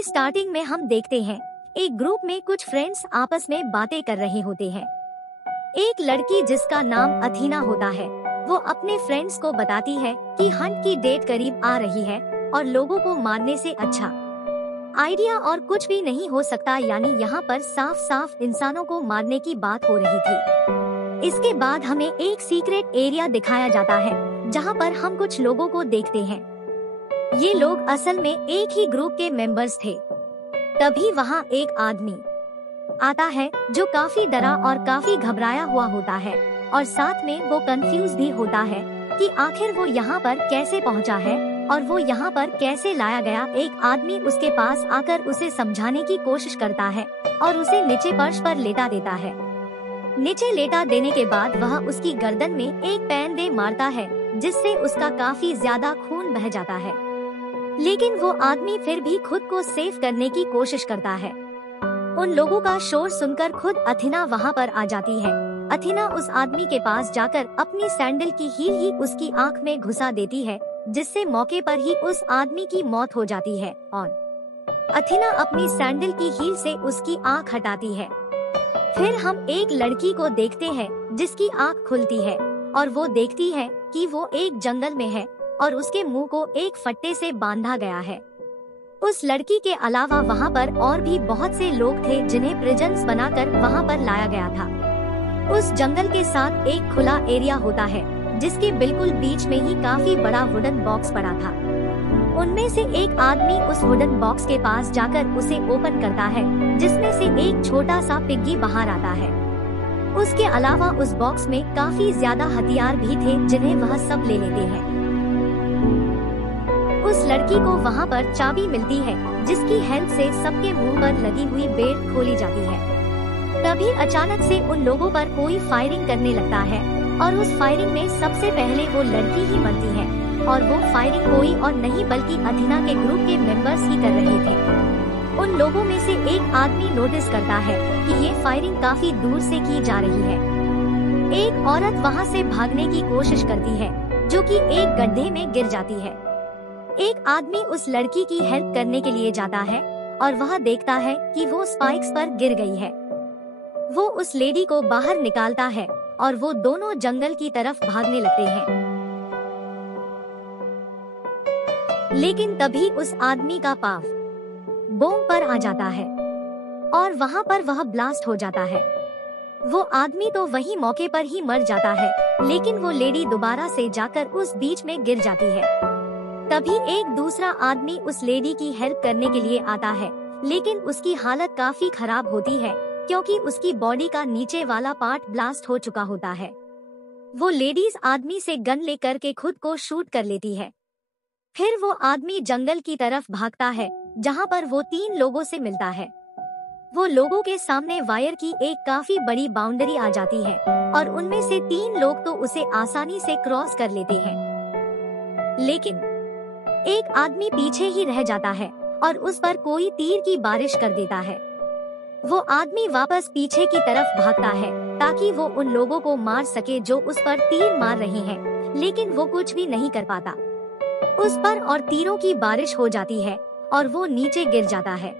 की स्टार्टिंग में हम देखते हैं एक ग्रुप में कुछ फ्रेंड्स आपस में बातें कर रहे होते हैं। एक लड़की जिसका नाम अथीना होता है वो अपने फ्रेंड्स को बताती है कि हंट की डेट करीब आ रही है और लोगों को मारने से अच्छा आइडिया और कुछ भी नहीं हो सकता, यानी यहाँ पर साफ साफ इंसानों को मारने की बात हो रही थी। इसके बाद हमें एक सीक्रेट एरिया दिखाया जाता है जहाँ पर हम कुछ लोगों को देखते हैं। ये लोग असल में एक ही ग्रुप के मेंबर्स थे। तभी वहाँ एक आदमी आता है जो काफी डरा और काफी घबराया हुआ होता है और साथ में वो कंफ्यूज भी होता है कि आखिर वो यहाँ पर कैसे पहुँचा है और वो यहाँ पर कैसे लाया गया। एक आदमी उसके पास आकर उसे समझाने की कोशिश करता है और उसे नीचे फर्श पर लेटा देता है। नीचे लेटा देने के बाद वह उसकी गर्दन में एक पैन दे मारता है जिससे उसका काफी ज्यादा खून बह जाता है, लेकिन वो आदमी फिर भी खुद को सेव करने की कोशिश करता है। उन लोगों का शोर सुनकर खुद अथीना वहाँ पर आ जाती है। अथीना उस आदमी के पास जाकर अपनी सैंडल की हील ही उसकी आंख में घुसा देती है जिससे मौके पर ही उस आदमी की मौत हो जाती है और अथीना अपनी सैंडल की हील से उसकी आंख हटाती है। फिर हम एक लड़की को देखते हैं जिसकी आंख खुलती है और वो देखती है कि वो एक जंगल में है और उसके मुंह को एक फट्टे से बांधा गया है। उस लड़की के अलावा वहाँ पर और भी बहुत से लोग थे जिन्हें प्रिजन्स बनाकर वहाँ पर लाया गया था। उस जंगल के साथ एक खुला एरिया होता है जिसके बिल्कुल बीच में ही काफी बड़ा वुडन बॉक्स पड़ा था। उनमें से एक आदमी उस वुडन बॉक्स के पास जाकर उसे ओपन करता है जिसमें से एक छोटा सा पिग्गी बाहर आता है। उसके अलावा उस बॉक्स में काफी ज्यादा हथियार भी थे जिन्हें वह सब ले लेते हैं। उस लड़की को वहाँ पर चाबी मिलती है जिसकी हेल्प से सबके मुंह पर लगी हुई बेल्ट खोली जाती है। तभी अचानक से उन लोगों पर कोई फायरिंग करने लगता है और उस फायरिंग में सबसे पहले वो लड़की ही मरती है और वो फायरिंग कोई और नहीं बल्कि अथीना के ग्रुप के मेंबर्स ही कर रहे थे। उन लोगों में से एक आदमी नोटिस करता है कि ये फायरिंग काफी दूर से की जा रही है। एक औरत वहाँ से भागने की कोशिश करती है जो कि एक गड्ढे में गिर जाती है। एक आदमी उस लड़की की हेल्प करने के लिए जाता है और वह देखता है कि वो स्पाइक्स पर गिर गई है। वो उस लेडी को बाहर निकालता है और वो दोनों जंगल की तरफ भागने लगते हैं। लेकिन तभी उस आदमी का पाव बॉम्ब पर आ जाता है और वहाँ पर वह ब्लास्ट हो जाता है। वो आदमी तो वही मौके पर ही मर जाता है, लेकिन वो लेडी दोबारा से जाकर उस बीच में गिर जाती है। तभी एक दूसरा आदमी उस लेडी की हेल्प करने के लिए आता है, लेकिन उसकी हालत काफी खराब होती है क्योंकि उसकी बॉडी का नीचे वाला पार्ट ब्लास्ट हो चुका होता है। वो लेडीज आदमी से गन लेकर के खुद को शूट कर लेती है। फिर वो आदमी जंगल की तरफ भागता है जहाँ पर वो 3 लोगों से मिलता है। वो लोगों के सामने वायर की एक काफी बड़ी बाउंड्री आ जाती है और उनमें से 3 लोग तो उसे आसानी से क्रॉस कर लेते हैं, लेकिन एक आदमी पीछे ही रह जाता है और उस पर कोई तीर की बारिश कर देता है। वो आदमी वापस पीछे की तरफ भागता है ताकि वो उन लोगों को मार सके जो उस पर तीर मार रहे हैं, लेकिन वो कुछ भी नहीं कर पाता। उस पर और तीरों की बारिश हो जाती है और वो नीचे गिर जाता है।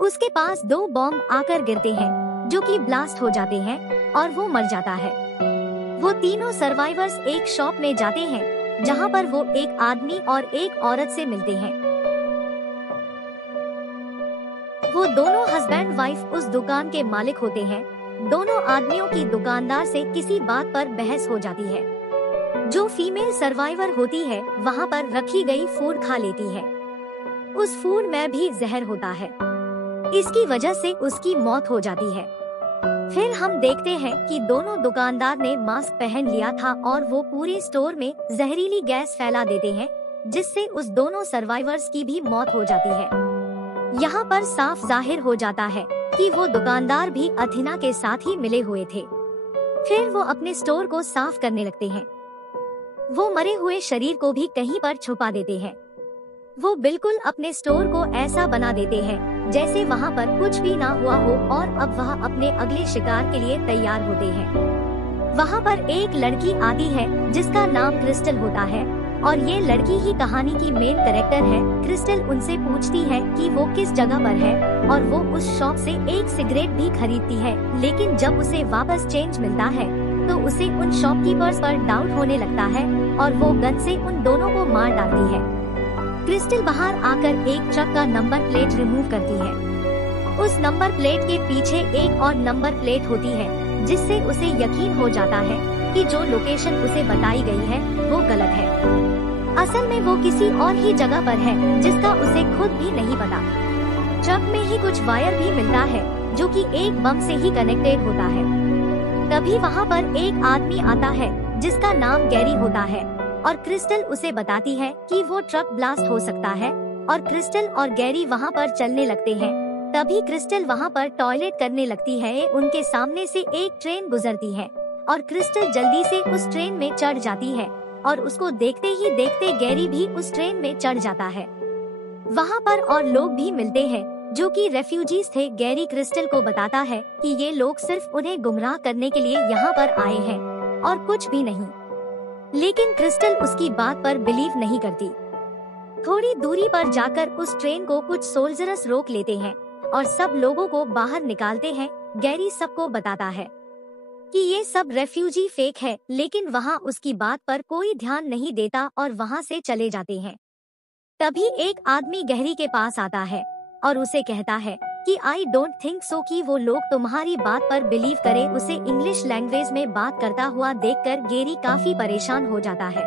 उसके पास 2 बॉम्ब आकर गिरते हैं जो कि ब्लास्ट हो जाते हैं और वो मर जाता है। वो तीनों सर्वाइवर्स एक शॉप में जाते हैं जहाँ पर वो एक आदमी और एक औरत से मिलते हैं। वो दोनों हस्बैंड वाइफ उस दुकान के मालिक होते हैं। दोनों आदमियों की दुकानदार से किसी बात पर बहस हो जाती है। जो फीमेल सर्वाइवर होती है वहाँ पर रखी गई फूड खा लेती है। उस फूड में भी जहर होता है, इसकी वजह से उसकी मौत हो जाती है। फिर हम देखते हैं कि दोनों दुकानदार ने मास्क पहन लिया था और वो पूरे स्टोर में जहरीली गैस फैला देते हैं जिससे उस दोनों सर्वाइवर्स की भी मौत हो जाती है। यहाँ पर साफ जाहिर हो जाता है कि वो दुकानदार भी अथीना के साथ ही मिले हुए थे। फिर वो अपने स्टोर को साफ करने लगते हैं। वो मरे हुए शरीर को भी कहीं पर छुपा देते हैं। वो बिल्कुल अपने स्टोर को ऐसा बना देते हैं जैसे वहाँ पर कुछ भी ना हुआ हो और अब वह अपने अगले शिकार के लिए तैयार होते हैं। वहाँ पर एक लड़की आती है जिसका नाम क्रिस्टल होता है और ये लड़की ही कहानी की मेन कैरेक्टर है। क्रिस्टल उनसे पूछती है कि वो किस जगह पर है और वो उस शॉप से एक सिगरेट भी खरीदती है, लेकिन जब उसे वापस चेंज मिलता है तो उसे उन शॉपकीपर्स पर डाउट होने लगता है और वो गन से उन दोनों को मार डालती है। क्रिस्टल बाहर आकर एक ट्रक का नंबर प्लेट रिमूव करती है। उस नंबर प्लेट के पीछे एक और नंबर प्लेट होती है, जिससे उसे यकीन हो जाता है कि जो लोकेशन उसे बताई गई है वो गलत है। असल में वो किसी और ही जगह पर है जिसका उसे खुद भी नहीं पता। ट्रक में ही कुछ वायर भी मिलता है जो कि एक बम से ही कनेक्टेड होता है। तभी वहाँ पर एक आदमी आता है जिसका नाम गैरी होता है और क्रिस्टल उसे बताती है कि वो ट्रक ब्लास्ट हो सकता है और क्रिस्टल और गैरी वहाँ पर चलने लगते हैं। तभी क्रिस्टल वहाँ पर टॉयलेट करने लगती है। उनके सामने से एक ट्रेन गुजरती है और क्रिस्टल जल्दी से उस ट्रेन में चढ़ जाती है और उसको देखते ही देखते गैरी भी उस ट्रेन में चढ़ जाता है। वहाँ पर और लोग भी मिलते हैं जो कि रेफ्यूजीज थे। गैरी क्रिस्टल को बताता है कि ये लोग सिर्फ उन्हें गुमराह करने के लिए यहाँ पर आए हैं और कुछ भी नहीं, लेकिन क्रिस्टल उसकी बात पर बिलीव नहीं करती। थोड़ी दूरी पर जाकर उस ट्रेन को कुछ सोल्जर्स रोक लेते हैं और सब लोगों को बाहर निकालते हैं। गैरी सबको बताता है कि ये सब रेफ्यूजी फेक है, लेकिन वहाँ उसकी बात पर कोई ध्यान नहीं देता और वहाँ से चले जाते हैं। तभी एक आदमी गैरी के पास आता है और उसे कहता है कि आई डोंट थिंक सो कि वो लोग तुम्हारी बात पर बिलीव करे। उसे इंग्लिश लैंग्वेज में बात करता हुआ देखकर गैरी काफी परेशान हो जाता है।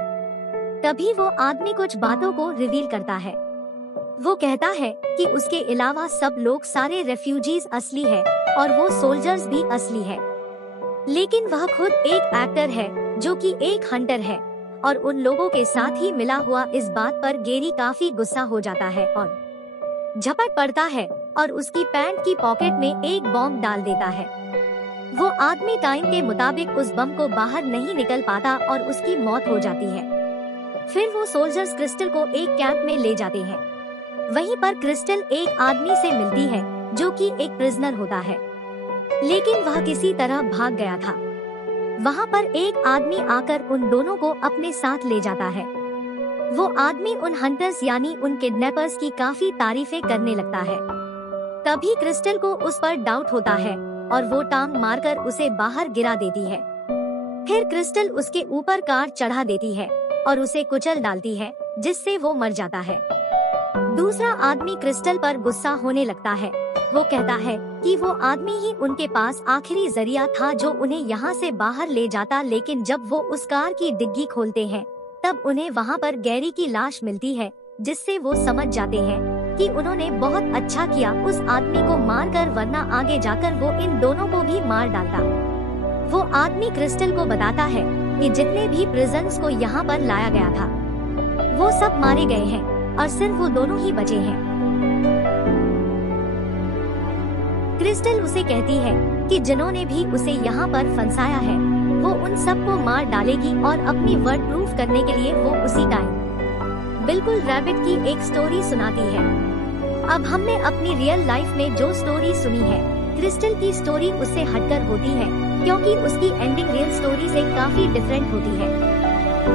तभी वो आदमी कुछ बातों को रिवील करता है। वो कहता है कि उसके अलावा सब लोग सारे रेफ्यूजीज असली है और वो सोल्जर्स भी असली है, लेकिन वह खुद एक एक्टर है जो कि एक हंटर है और उन लोगों के साथ ही मिला हुआ। इस बात पर गैरी काफी गुस्सा हो जाता है और झपट पड़ता है और उसकी पैंट की पॉकेट में एक बॉम्ब डाल देता है। वो आदमी टाइम के मुताबिक उस बम को बाहर नहीं निकल पाता और उसकी मौत हो जाती है। फिर वो सोल्जर्स क्रिस्टल को एक कैंप में ले जाते हैं। वहीं पर क्रिस्टल एक आदमी से मिलती है जो कि एक प्रिजनर होता है, लेकिन वह किसी तरह भाग गया था। वहाँ पर एक आदमी आकर उन दोनों को अपने साथ ले जाता है। वो आदमी उन हंटर्स यानी उन किडनैपर्स की काफी तारीफें करने लगता है। तभी क्रिस्टल को उस पर डाउट होता है और वो टांग मारकर उसे बाहर गिरा देती है। फिर क्रिस्टल उसके ऊपर कार चढ़ा देती है और उसे कुचल डालती है, जिससे वो मर जाता है। दूसरा आदमी क्रिस्टल पर गुस्सा होने लगता है। वो कहता है कि वो आदमी ही उनके पास आखिरी जरिया था जो उन्हें यहाँ से बाहर ले जाता, लेकिन जब वो उस कार की डिग्गी खोलते हैं तब उन्हें वहाँ पर गैरी की लाश मिलती है, जिससे वो समझ जाते हैं कि उन्होंने बहुत अच्छा किया उस आदमी को मारकर, वरना आगे जाकर वो इन दोनों को भी मार डालता। वो आदमी क्रिस्टल को बताता है कि जितने भी प्रिजन्स को यहाँ पर लाया गया था वो सब मारे गए हैं और सिर्फ वो दोनों ही बचे हैं। क्रिस्टल उसे कहती है कि जिन्होंने भी उसे यहाँ पर फंसाया है वो उन सबको मार डालेगी और अपनी वर्ड प्रूफ करने के लिए वो उसी टाइम बिल्कुल रैबिट की एक स्टोरी सुनाती है। अब हमने अपनी रियल लाइफ में जो स्टोरी सुनी है, क्रिस्टल की स्टोरी उससे हटकर होती है क्योंकि उसकी एंडिंग रियल स्टोरी से काफी डिफरेंट होती है।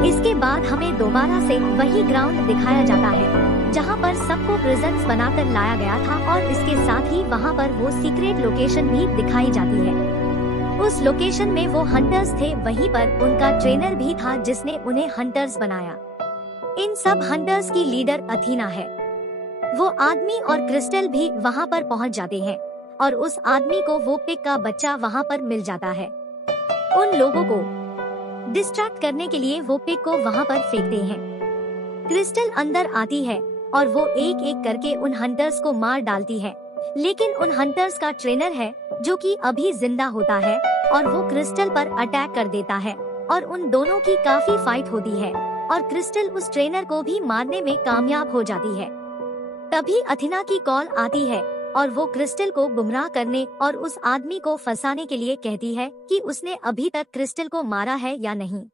इसके बाद हमें दोबारा से वही ग्राउंड दिखाया जाता है जहाँ पर सबको प्रिजन्स बनाकर लाया गया था और इसके साथ ही वहाँ पर वो सीक्रेट लोकेशन भी दिखाई जाती है। उस लोकेशन में वो हंटर्स थे, वहीं पर उनका ट्रेनर भी था जिसने उन्हें हंटर्स बनाया। इन सब हंटर्स की लीडर अथीना है। वो आदमी और क्रिस्टल भी वहाँ पर पहुँच जाते हैं और उस आदमी को वो पिग का बच्चा वहाँ पर मिल जाता है। उन लोगों को डिस्ट्रैक्ट करने के लिए वो पिग को वहाँ पर फेंकते हैं। क्रिस्टल अंदर आती है और वो एक एक करके उन हंटर्स को मार डालती है, लेकिन उन हंटर्स का ट्रेनर है जो कि अभी जिंदा होता है और वो क्रिस्टल पर अटैक कर देता है और उन दोनों की काफी फाइट होती है और क्रिस्टल उस ट्रेनर को भी मारने में कामयाब हो जाती है। तभी अथीना की कॉल आती है और वो क्रिस्टल को गुमराह करने और उस आदमी को फंसाने के लिए कहती है कि उसने अभी तक क्रिस्टल को मारा है या नहीं।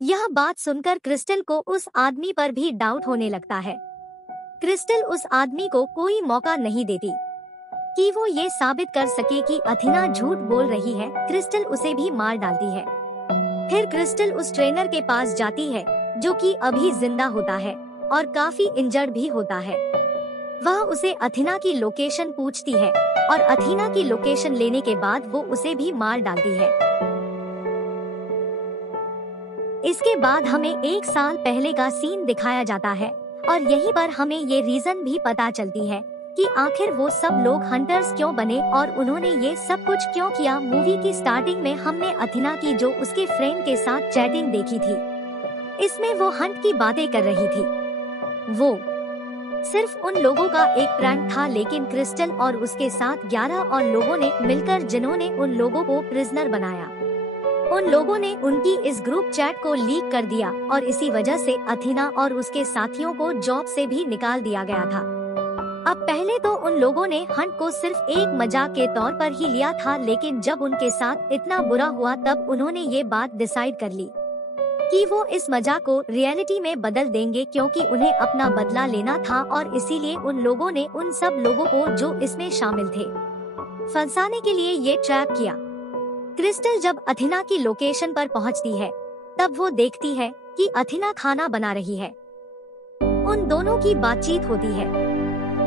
यह बात सुनकर क्रिस्टल को उस आदमी पर भी डाउट होने लगता है। क्रिस्टल उस आदमी को कोई मौका नहीं देती कि वो ये साबित कर सके कि अथीना झूठ बोल रही है। क्रिस्टल उसे भी मार डालती है। फिर क्रिस्टल उस ट्रेनर के पास जाती है जो कि अभी जिंदा होता है और काफी इंजर्ड भी होता है। वह उसे अथीना की लोकेशन पूछती है और अथीना की लोकेशन लेने के बाद वो उसे भी मार डालती है। इसके बाद हमें 1 साल पहले का सीन दिखाया जाता है और यहीं पर हमें ये रीजन भी पता चलती है कि आखिर वो सब लोग हंटर्स क्यों बने और उन्होंने ये सब कुछ क्यों किया। मूवी की स्टार्टिंग में हमने अथीना की जो उसके फ्रेंड के साथ चैटिंग देखी थी। इसमें वो हंट की बातें कर रही थी। वो सिर्फ उन लोगों का एक प्रैंक था, लेकिन क्रिस्टल और उसके साथ 11 और लोगों ने मिलकर जिन्होंने उन लोगों को प्रिजनर बनाया। उन लोगों ने उनकी इस ग्रुप चैट को लीक कर दिया और इसी वजह से अथीना और उसके साथियों को जॉब से भी निकाल दिया गया था। अब पहले तो उन लोगों ने हंट को सिर्फ एक मजाक के तौर पर ही लिया था, लेकिन जब उनके साथ इतना बुरा हुआ तब उन्होंने ये बात डिसाइड कर ली कि वो इस मजाक को रियलिटी में बदल देंगे, क्योंकि उन्हें अपना बदला लेना था और इसीलिए उन लोगों ने उन सब लोगों को जो इसमें शामिल थे फंसाने के लिए ये ट्रैप किया। क्रिस्टल जब अथीना की लोकेशन पर पहुंचती है तब वो देखती है कि अथीना खाना बना रही है। उन दोनों की बातचीत होती है।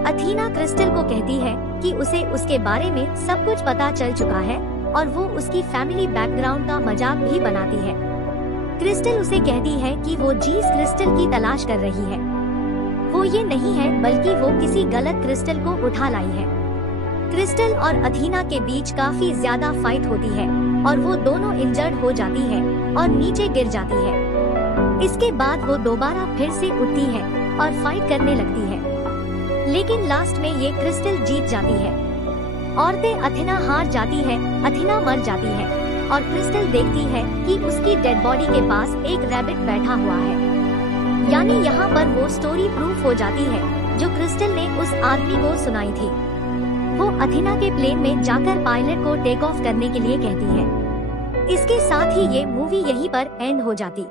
अथीना क्रिस्टल को कहती है कि उसे उसके बारे में सब कुछ पता चल चुका है और वो उसकी फैमिली बैकग्राउंड का मजाक भी बनाती है। क्रिस्टल उसे कहती है कि वो जीस क्रिस्टल की तलाश कर रही है। वो ये नहीं है बल्कि वो किसी गलत क्रिस्टल को उठा लाई है। क्रिस्टल और अथीना के बीच काफी ज्यादा फाइट होती है और वो दोनों इंजर्ड हो जाती है और नीचे गिर जाती है। इसके बाद वो दोबारा फिर से उठती है और फाइट करने लगती है, लेकिन लास्ट में ये क्रिस्टल जीत जाती है। औरतें अथीना हार जाती है, अथीना मर जाती है और क्रिस्टल देखती है कि उसकी डेड बॉडी के पास एक रैबिट बैठा हुआ है। यानी यहाँ पर वो स्टोरी प्रूफ हो जाती है जो क्रिस्टल ने उस आदमी को सुनाई थी। वो अथीना के प्लेन में जाकर पायलट को टेक ऑफ करने के लिए कहती है। इसके साथ ही ये मूवी यहीं पर एंड हो जाती।